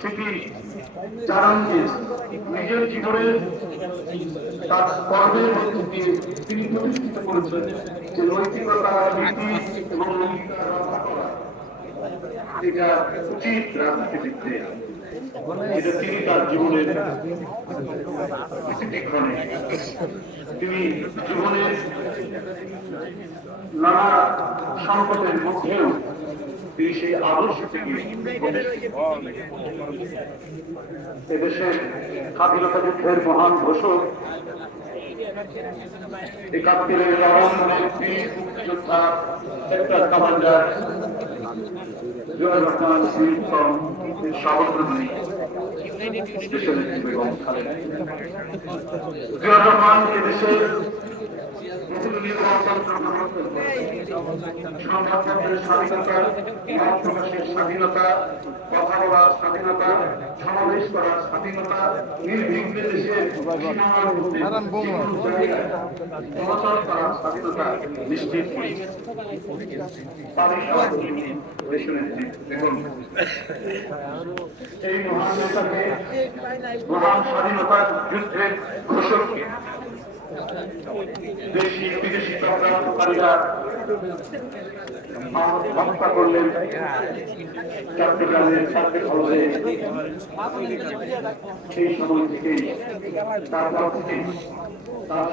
সেটি জানান যে নিজের জীবনে তার কর্মের মধ্যে দিয়ে তিনি প্রতিষ্ঠিত করেছেন যে নৈতিকতা, নীতি এবং অঙ্গীকার রক্ষা করা এটা উচিত রাজনীতিবিদদের। এটা তিনি তার জীবনের প্রতিক্ষণে তিনি জীবনের নানা সংকটের মধ্যেও তিনি সেই আদর্শ থেকে এদেশের স্বাধীনতা যুদ্ধের মহান ঘোষক, একাত্তরের লড়াই বীর মুক্তিযোদ্ধা সেক্টর কমান্ডার জিয়াউর রহমান সহধর্মী দেশনেত্রী বেগম খালেদা জিয়াউর রহমান এদেশের সংবাদপত্রের স্বাধীনতা, মত প্রকাশের স্বাধীনতা, কথা বলার স্বাধীনতা, সমাবেশ করার স্বাধীনতা, নির্বিঘ্নে দেশের চলাচল করার স্বাধীনতা নিশ্চিত করেছে। এই মহান নেতাকে, মহান স্বাধীনতা যুদ্ধের ঘোষককে দেশি বিদেশি চক্রান্তকারীরা হত্যা করলেন চট্টগ্রামের সার্কিট হাউসে। সেই সময় থেকেই তারপর থেকে তার